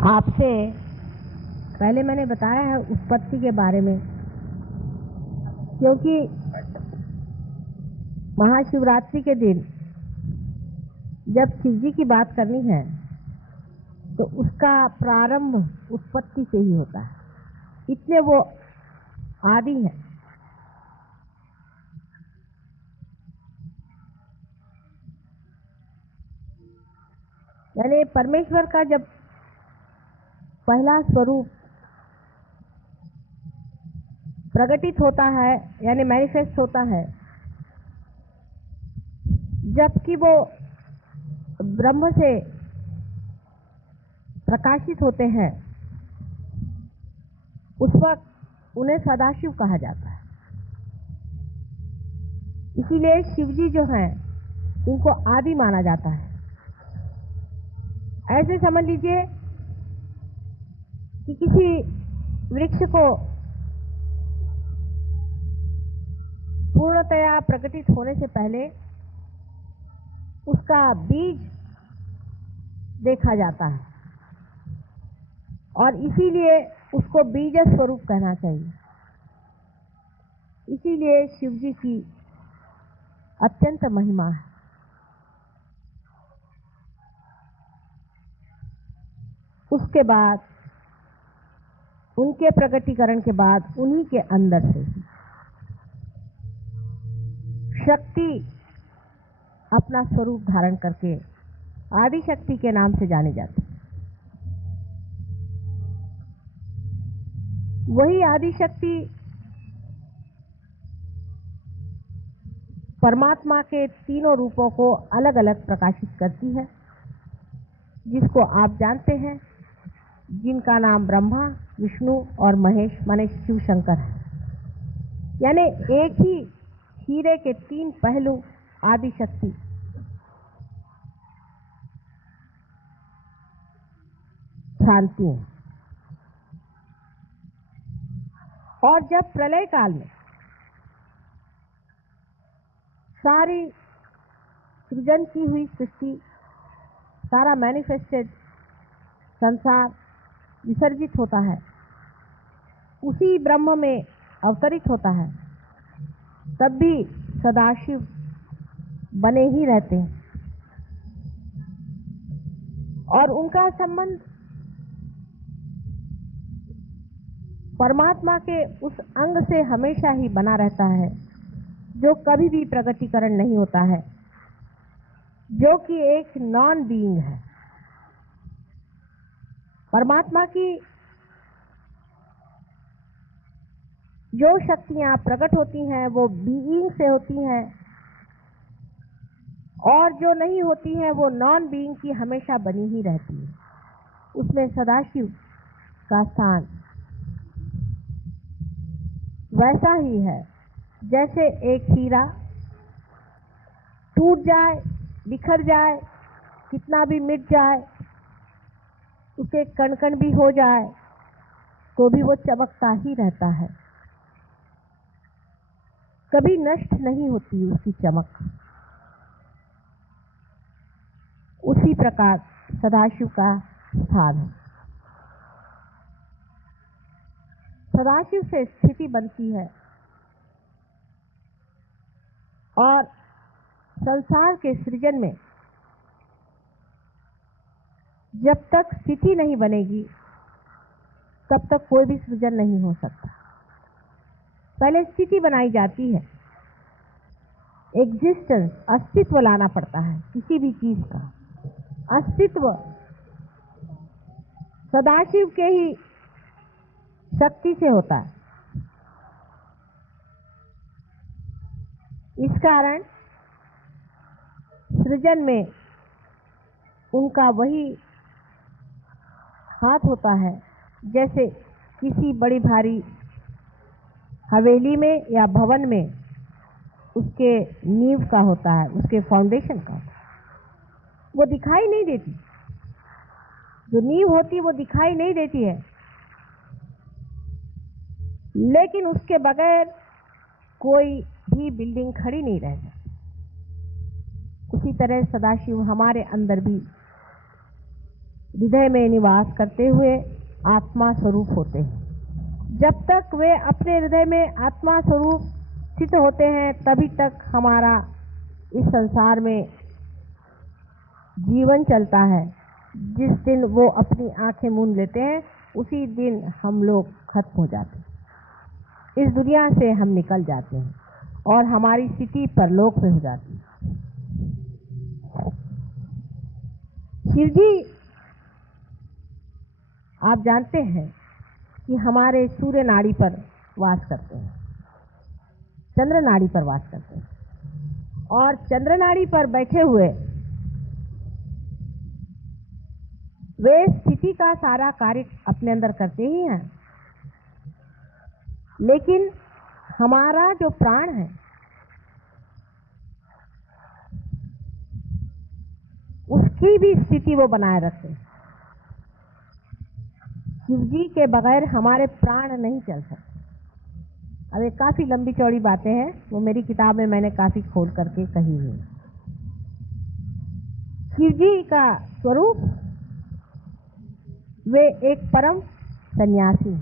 आपसे पहले मैंने बताया है उत्पत्ति के बारे में, क्योंकि महाशिवरात्रि के दिन जब शिव जी की बात करनी है तो उसका प्रारंभ उत्पत्ति से ही होता है, इतने वो आदि है। यानी परमेश्वर का जब पहला स्वरूप प्रकटित होता है, यानी मैनिफेस्ट होता है, जबकि वो ब्रह्म से प्रकाशित होते हैं, उस वक्त उन्हें सदाशिव कहा जाता है। इसीलिए शिव जी जो हैं इनको आदि माना जाता है। ऐसे समझ लीजिए कि किसी वृक्ष को पूर्णतया प्रकटित होने से पहले उसका बीज देखा जाता है और इसीलिए उसको बीज स्वरूप कहना चाहिए। इसीलिए शिव जी की अत्यंत महिमा है। उसके बाद उनके प्रकटीकरण के बाद उन्हीं के अंदर से शक्ति अपना स्वरूप धारण करके आदि शक्ति के नाम से जानी जाती है। वही आदि शक्ति परमात्मा के तीनों रूपों को अलग अलग प्रकाशित करती है, जिसको आप जानते हैं, जिनका नाम ब्रह्मा, विष्णु और महेश माने शिव शंकर है। यानी एक ही हीरे के तीन पहलू आदि शक्ति शांति है। और जब प्रलय काल में सारी सृजन की हुई सृष्टि, सारा मैनिफेस्टेड संसार विसर्जित होता है, उसी ब्रह्म में अवतरित होता है, तब भी सदाशिव बने ही रहते हैं और उनका संबंध परमात्मा के उस अंग से हमेशा ही बना रहता है जो कभी भी प्रकटीकरण नहीं होता है, जो कि एक नॉन बीइंग है। परमात्मा की जो शक्तियां प्रकट होती हैं वो बीइंग से होती हैं, और जो नहीं होती हैं वो नॉन बीइंग की हमेशा बनी ही रहती है। उसमें सदाशिव का स्थान वैसा ही है जैसे एक हीरा टूट जाए, बिखर जाए, कितना भी मिट जाए, उसे कण कण भी हो जाए तो भी वो चमकता ही रहता है, कभी नष्ट नहीं होती उसकी चमक। उसी प्रकार सदाशिव का स्थान है। सदाशिव से स्थिति बनती है और संसार के सृजन में जब तक स्थिति नहीं बनेगी तब तक कोई भी सृजन नहीं हो सकता। पहले स्थिति बनाई जाती है, एग्जिस्टेंस, अस्तित्व लाना पड़ता है किसी भी चीज का। अस्तित्व सदाशिव के ही शक्ति से होता है। इस कारण सृजन में उनका वही हाथ होता है जैसे किसी बड़ी भारी हवेली में या भवन में उसके नींव का होता है, उसके फाउंडेशन का होता है। वो दिखाई नहीं देती, जो नींव होती है वो दिखाई नहीं देती है, लेकिन उसके बगैर कोई भी बिल्डिंग खड़ी नहीं रह सकती। उसी तरह सदाशिव हमारे अंदर भी हृदय में निवास करते हुए आत्मा स्वरूप होते हैं। जब तक वे अपने हृदय में आत्मा स्वरूप स्थित होते हैं तभी तक हमारा इस संसार में जीवन चलता है। जिस दिन वो अपनी आंखें मूंद लेते हैं उसी दिन हम लोग खत्म हो जाते हैं, इस दुनिया से हम निकल जाते हैं और हमारी स्थिति परलोक में हो जाती है। शिव जी, आप जानते हैं कि हमारे सूर्य नाड़ी पर वास करते हैं, चंद्र नाड़ी पर वास करते हैं, और चंद्र नाड़ी पर बैठे हुए वे स्थिति का सारा कार्य अपने अंदर करते ही हैं। लेकिन हमारा जो प्राण है उसकी भी स्थिति वो बनाए रखते हैं। शिव जी के बगैर हमारे प्राण नहीं चल सकते। अब ये काफी लंबी चौड़ी बातें हैं, वो मेरी किताब में मैंने काफी खोल करके कही हुई। शिव जी का स्वरूप, वे एक परम सन्यासी,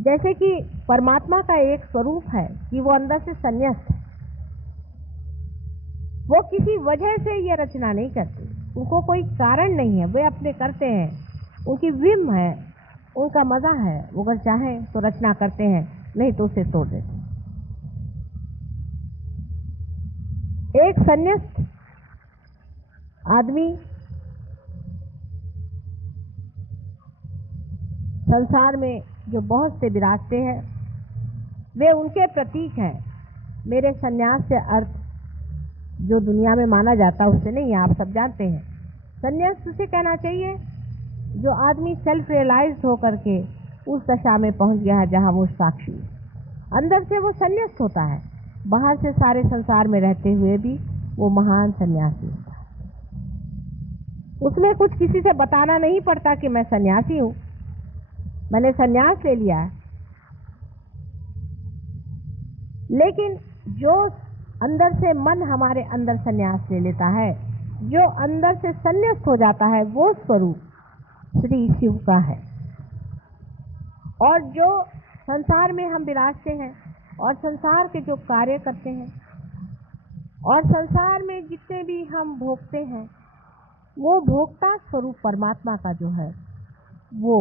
जैसे कि परमात्मा का एक स्वरूप है कि वो अंदर से संन्यास्त है। वो किसी वजह से ये रचना नहीं करते, उनको कोई कारण नहीं है, वे अपने करते हैं, उनकी विम है, उनका मजा है। वो अगर चाहें तो रचना करते हैं, नहीं तो उसे तोड़ देते हैं। एक संन्यास्त आदमी संसार में जो बहुत से विराजते हैं वे उनके प्रतीक हैं। मेरे संन्यास से अर्थ जो दुनिया में माना जाता है उससे नहीं है, आप सब जानते हैं। संन्यास उसे कहना चाहिए जो आदमी सेल्फ रियलाइज होकर के उस दशा में पहुंच गया है जहां वो साक्षी अंदर से वो संन्यास्त होता है। बाहर से सारे संसार में रहते हुए भी वो महान सन्यासी होता है। उसमें कुछ किसी से बताना नहीं पड़ता कि मैं सन्यासी हूं, मैंने सन्यास ले लिया है। लेकिन जो अंदर से मन हमारे अंदर सन्यास ले लेता है, जो अंदर से संन्यास्त हो जाता है, वो स्वरूप श्री शिव का है। और जो संसार में हम विराजते हैं और संसार के जो कार्य करते हैं और संसार में जितने भी हम भोगते हैं, वो भोक्ता स्वरूप परमात्मा का जो है वो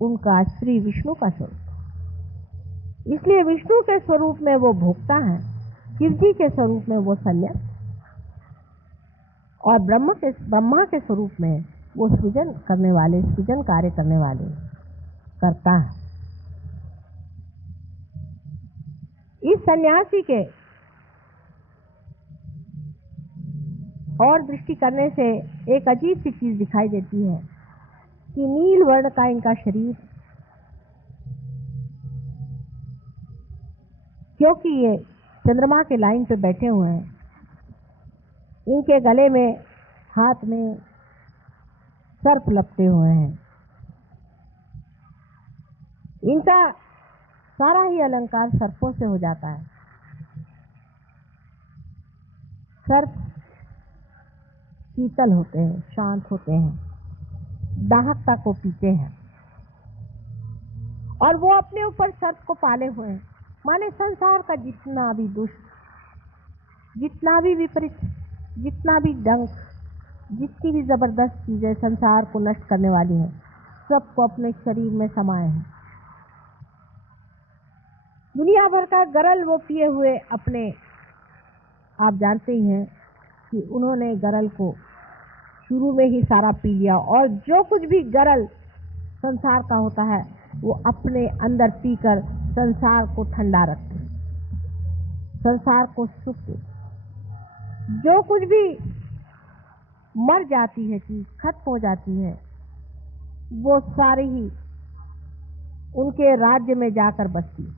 उनका श्री विष्णु का स्वरूप। इसलिए विष्णु के स्वरूप में वो भोक्ता है, शिव जी के स्वरूप में वो संन्यास, और ब्रह्मा के स्वरूप में वो सृजन करने वाले, सृजन कार्य करने वाले करता है। इस सन्यासी के और दृष्टि करने से एक अजीब सी चीज दिखाई देती है कि नील वर्ण का इनका शरीर, क्योंकि ये चंद्रमा के लाइन पे बैठे हुए हैं, इनके गले में, हाथ में सर्प लपटे हुए हैं। इनका सारा ही अलंकार सर्पों से हो जाता है। सर्प शीतल होते हैं, शांत होते हैं, दाहकता को पीते हैं, और वो अपने ऊपर सर्प को पाले हुए हैं। माने संसार का जितना भी दुष्ट, जितना भी विपरीत, जितना भी डंक, जितनी भी जबरदस्त चीजें संसार को नष्ट करने वाली हैं, सबको अपने शरीर में समाये हैं। दुनिया भर का गरल वो पिए हुए अपने, आप जानते ही हैं कि उन्होंने गरल को शुरू में ही सारा पी लिया, और जो कुछ भी गरल संसार का होता है वो अपने अंदर पीकर संसार को ठंडा रखते, संसार को सुख देते। जो कुछ भी मर जाती है चीज, खत्म हो जाती है, वो सारी ही उनके राज्य में जाकर बसती है।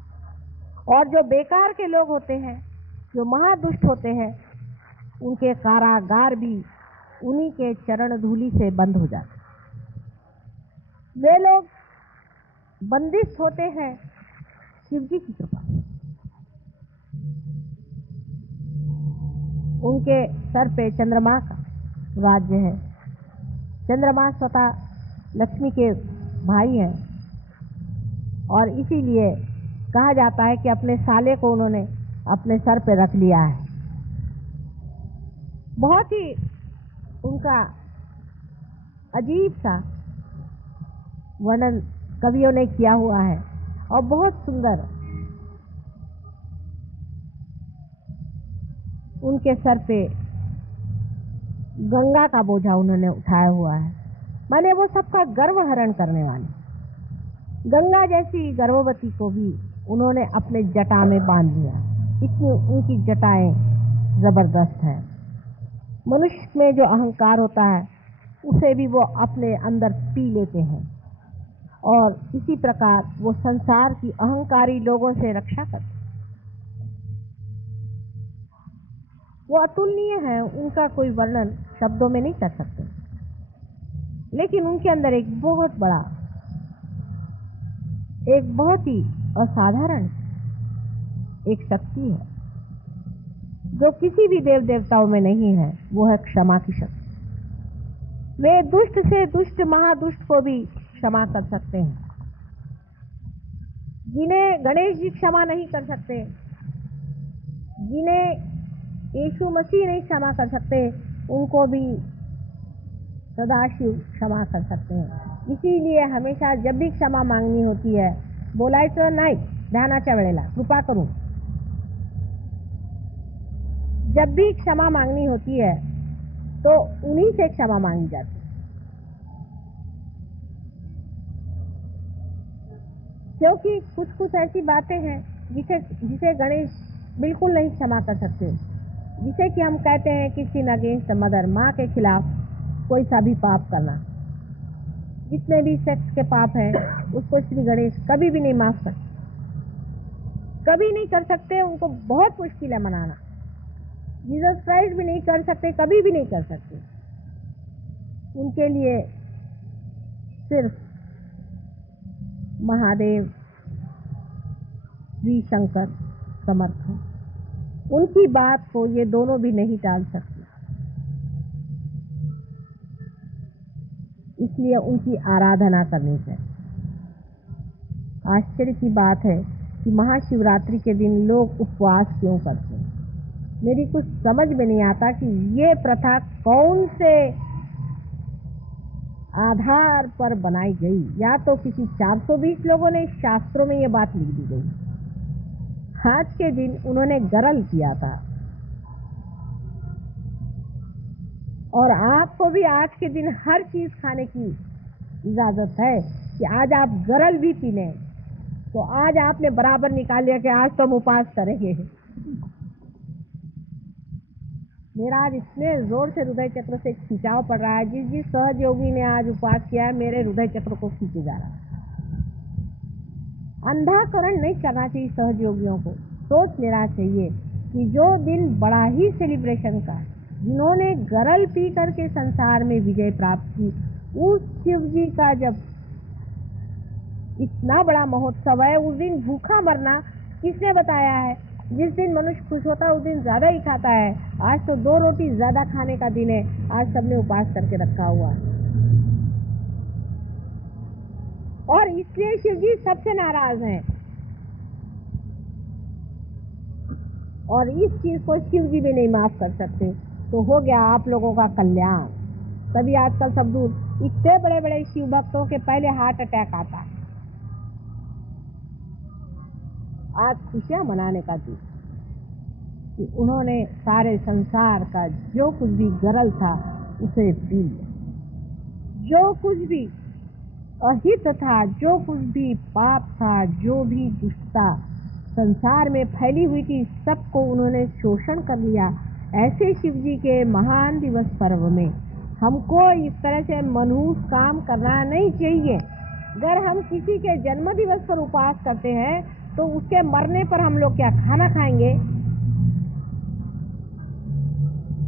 और जो बेकार के लोग होते हैं, जो महादुष्ट होते हैं, उनके कारागार भी उन्हीं के चरण धूलि से बंद हो जाते। वे लोग बंदिश होते हैं शिव जी की कृपा। उनके सर पे चंद्रमा का राज्य है। चंद्रमा स्वतः लक्ष्मी के भाई हैं और इसीलिए कहा जाता है कि अपने साले को उन्होंने अपने सर पे रख लिया है। बहुत ही उनका अजीब सा वर्णन कवियों ने किया हुआ है और बहुत सुंदर उनके सर पे गंगा का बोझा उन्होंने उठाया हुआ है। माने वो सबका गर्व हरण करने वाली गंगा जैसी गर्भवती को भी उन्होंने अपने जटा में बांध लिया। इतनी उनकी जटाएं जबरदस्त हैं। मनुष्य में जो अहंकार होता है उसे भी वो अपने अंदर पी लेते हैं और इसी प्रकार वो संसार की अहंकारी लोगों से रक्षा करते हैं। वो अतुलनीय है, उनका कोई वर्णन शब्दों में नहीं कर सकते, लेकिन उनके अंदर एक बहुत ही असाधारण एक शक्ति है जो किसी भी देव देवताओं में नहीं है। वो है क्षमा की शक्ति। वे दुष्ट से दुष्ट महादुष्ट को भी क्षमा कर सकते हैं। जिन्हें गणेश जी क्षमा नहीं कर सकते, जिन्हें यीशु मसीह नहीं क्षमा कर सकते, उनको भी सदाशिव क्षमा कर सकते हैं। इसीलिए हमेशा जब भी क्षमा मांगनी होती है बोलायचं नाही ध्यानाच्या वेळेला कृपा करून। जब भी क्षमा मांगनी होती है तो उन्हीं से क्षमा मांगी जाती है, क्योंकि कुछ ऐसी बातें हैं जिसे गणेश बिल्कुल नहीं क्षमा कर सकते। जिसे कि हम कहते हैं कि सिन अगेंस्ट मदर, माँ के खिलाफ कोई सा भी पाप करना, जितने भी सेक्स के पाप हैं उसको श्री गणेश कभी भी नहीं माफ करते, कभी नहीं कर सकते। उनको बहुत मुश्किल है मनाना। जीसस क्राइस्ट भी नहीं कर सकते, कभी भी नहीं कर सकते। उनके लिए सिर्फ महादेव श्री शंकर समर्थ हैं। उनकी बात को ये दोनों भी नहीं टाल सकते। इसलिए उनकी आराधना करनी चाहिए। आश्चर्य की बात है कि महाशिवरात्रि के दिन लोग उपवास क्यों करते हैं। मेरी कुछ समझ में नहीं आता कि ये प्रथा कौन से आधार पर बनाई गई। या तो किसी 420 लोगों ने शास्त्रों में ये बात लिख दी गई। आज के दिन उन्होंने गरल किया था और आपको भी आज के दिन हर चीज खाने की इजाजत है कि आज आप गरल भी पी लें। तो आज आपने बराबर निकाल लिया कि आज तो हम उपवास करेंगे। मेरा आज इतने जोर से हृदय चक्र से खिंचाव पड़ रहा है। जिस सहज योगी ने आज उपवास किया है मेरे हृदय चक्र को खींचे जा रहा है। अंधाकरण नहीं करना चाहिए सहज योगियों को। सोच लेना चाहिए कि जो दिन बड़ा ही सेलिब्रेशन का, जिन्होंने गरल पी करके संसार में विजय प्राप्त की, उस शिव जी का जब इतना बड़ा महोत्सव है, उस दिन भूखा मरना किसने बताया है। जिस दिन मनुष्य खुश होता है उस दिन ज्यादा ही खाता है। आज तो 2 रोटी ज्यादा खाने का दिन है। आज सबने उपवास करके रखा हुआ है और इसलिए शिव जी सबसे नाराज हैं और इस चीज को शिव जी भी नहीं माफ कर सकते। तो हो गया आप लोगों का कल्याण। तभी आजकल सब दूर इतने बड़े बड़े शिव भक्तों के पहले हार्ट अटैक आता है। आज खुशियां मनाने का दिन कि उन्होंने सारे संसार का जो कुछ भी गरल था उसे पी लिया। जो कुछ भी अहित था, जो कुछ भी पाप था, जो भी दुष्टता संसार में फैली हुई थी, सबको उन्होंने शोषण कर लिया। ऐसे शिव जी के महान दिवस पर्व में हमको इस तरह से मनहूस काम करना नहीं चाहिए। अगर हम किसी के जन्म दिवस पर उपवास करते हैं तो उसके मरने पर हम लोग क्या खाना खाएंगे?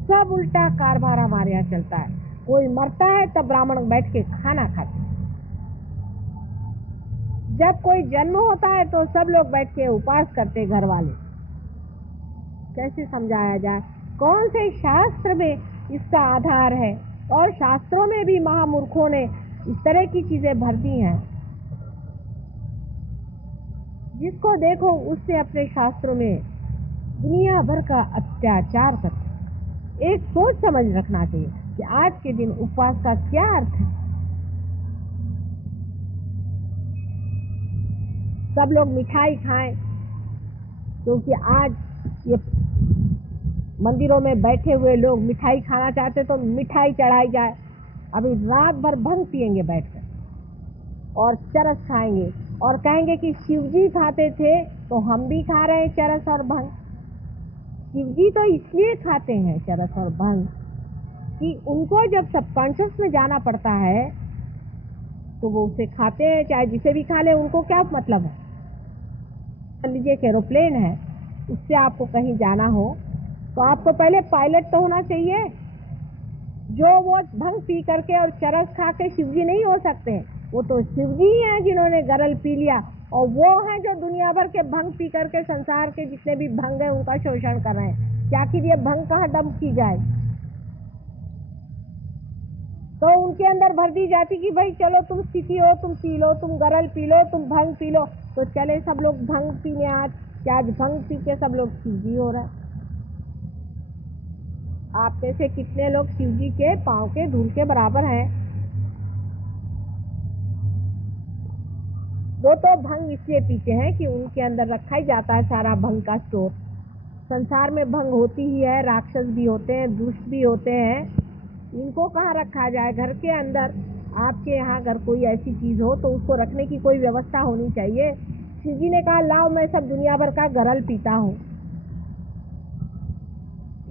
सब उल्टा कारभार हमारे यहाँ चलता है। कोई मरता है तब ब्राह्मण बैठ के खाना खाते हैं। जब कोई जन्म होता है तो सब लोग बैठ के उपवास करते घर वाले। कैसे समझाया जाए? कौन से शास्त्र में इसका आधार है। और शास्त्रों में भी महामूर्खों ने इस तरह की चीजें भर दी हैं। जिसको देखो उससे अपने शास्त्रों में दुनिया भर का अत्याचार करते। एक सोच समझ रखना चाहिए कि आज के दिन उपवास का क्या अर्थ है। सब लोग मिठाई खाएं, क्योंकि आज ये मंदिरों में बैठे हुए लोग मिठाई खाना चाहते तो मिठाई चढ़ाई जाए। अभी रात भर भंग पिएंगे बैठकर और चरस खाएंगे और कहेंगे कि शिवजी खाते थे तो हम भी खा रहे हैं चरस और भंग। शिवजी तो इसलिए खाते हैं चरस और भंग कि उनको जब सबकॉन्शियस में जाना पड़ता है तो वो उसे खाते हैं, चाहे जिसे भी खा ले, उनको क्या मतलब है। मान लीजिए कि एरोप्लेन है, उससे आपको कहीं जाना हो तो आपको पहले पायलट तो होना चाहिए। जो वो भंग पी करके और चरस खा के शिवजी नहीं हो सकते। वो तो शिवजी ही हैं जिन्होंने गरल पी लिया, और वो हैं जो दुनिया भर के भंग पी करके संसार के जितने भी भंग है उनका शोषण कर रहे हैं। क्या कि ये भंग कहाँ डंप की जाए, तो उनके अंदर भर दी जाती कि भाई चलो तुम स्थिति हो, तुम पी लो, तुम गरल पी लो, तुम भंग पी लो, तो चले सब लोग भंग पीने। आज भंग पी के सब लोग शिवजी हो रहा है। आप में से कितने लोग शिवजी के पांव के धूल के बराबर हैं? वो तो भंग इसलिए पीते हैं कि उनके अंदर रखा ही जाता है सारा भंग का स्टोर। संसार में भंग होती ही है, राक्षस भी होते हैं, दुष्ट भी होते हैं। इनको कहाँ रखा जाए? घर के अंदर आपके यहाँ अगर कोई ऐसी चीज हो तो उसको रखने की कोई व्यवस्था होनी चाहिए। शिवजी ने कहा लाओ मैं सब दुनिया भर का गरल पीता हूँ,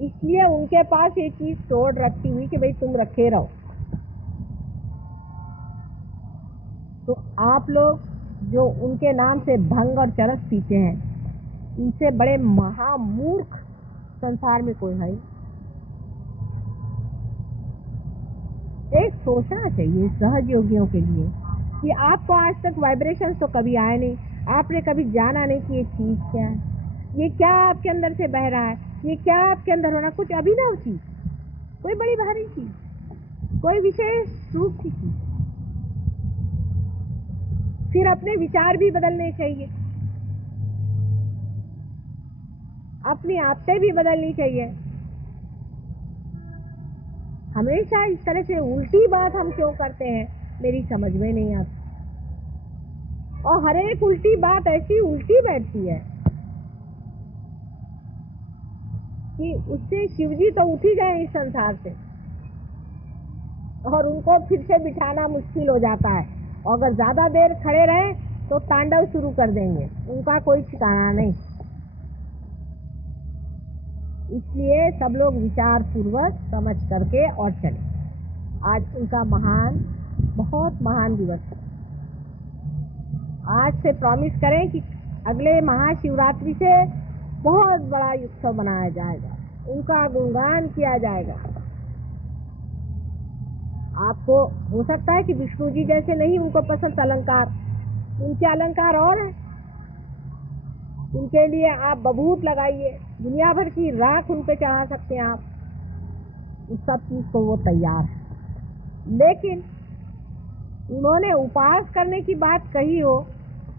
इसलिए उनके पास ये चीज स्टोर रखी हुई कि भाई तुम रखे रहो। तो आप लोग जो उनके नाम से भंग और चरस पीते हैं, इनसे बड़े महामूर्ख संसार में कोई है। एक सोचना चाहिए सहज योगियों के लिए कि आपको आज तक वाइब्रेशंस तो कभी आए नहीं, आपने कभी जाना नहीं कि ये चीज क्या है, ये क्या आपके अंदर से बह रहा है, ये क्या आपके अंदर होना, कुछ अभिनव चीज, कोई बड़ी भारी चीज, कोई विशेष रूप की चीज। फिर अपने विचार भी बदलने चाहिए, अपनी आदतें भी बदलनी चाहिए। हमेशा इस तरह से उल्टी बात हम क्यों करते हैं, मेरी समझ में नहीं आती। और हर एक उल्टी बात ऐसी उल्टी बैठती है कि उससे शिवजी तो उठ ही गए इस संसार से, और उनको फिर से बिठाना मुश्किल हो जाता है। और अगर ज्यादा देर खड़े रहे तो तांडव शुरू कर देंगे, उनका कोई ठिकाना नहीं। इसलिए सब लोग विचार पूर्वक समझ करके और चले। आज उनका महान, बहुत महान दिवस है। आज से प्रॉमिस करें कि अगले महाशिवरात्रि से बहुत बड़ा उत्सव मनाया जाएगा, उनका गुणगान किया जाएगा। आपको हो सकता है कि विष्णु जी जैसे नहीं उनको पसंद अलंकार, उनके अलंकार और है। उनके लिए आप बबूत लगाइए, दुनिया भर की राख उन पे चढ़ा सकते हैं आप, उस सब चीज को वो तैयार है। लेकिन उन्होंने उपास करने की बात कही हो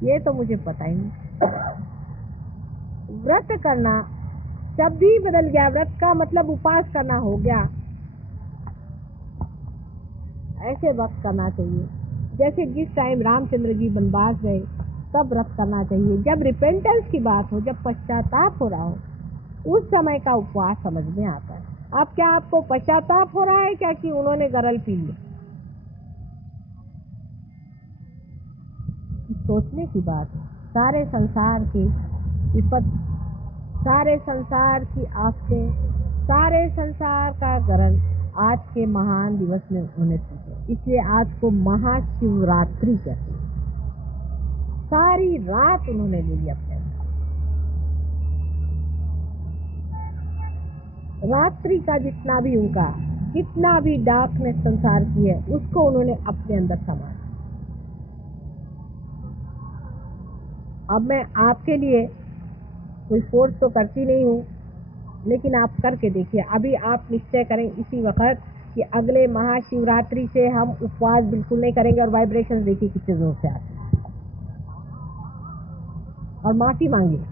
ये तो मुझे पता ही नहीं। व्रत करना शब्द ही बदल गया, व्रत का मतलब उपास करना हो गया। ऐसे वक्त करना चाहिए जैसे जिस टाइम रामचंद्र जी वनवास गए तब व्रत करना चाहिए। जब रिपेंटेंस की बात हो, जब पश्चाताप हो रहा हो, उस समय का उपवास समझ में आता है। अब क्या आपको पश्चाताप हो रहा है क्या कि उन्होंने गरल पी लिया? सोचने की बात है। सारे संसार की विपत्ति, सारे संसार की आफतें, सारे संसार का गरल आज के महान दिवस में उन्हें पीते, इसलिए आज को महाशिवरात्रि कहते हैं। सारी रात उन्होंने ले ली अपने अंदर। रात्रि का जितना भी उनका, जितना भी डार्कनेस संसार की है, उसको उन्होंने अपने अंदर समा। अब मैं आपके लिए कोई फोर्स तो करती नहीं हूँ, लेकिन आप करके देखिए। अभी आप निश्चय करें इसी वक्त कि अगले महाशिवरात्रि से हम उपवास बिल्कुल नहीं करेंगे, और वाइब्रेशन देखिए कितने जोर से आते हैं। और माफी मांगिए।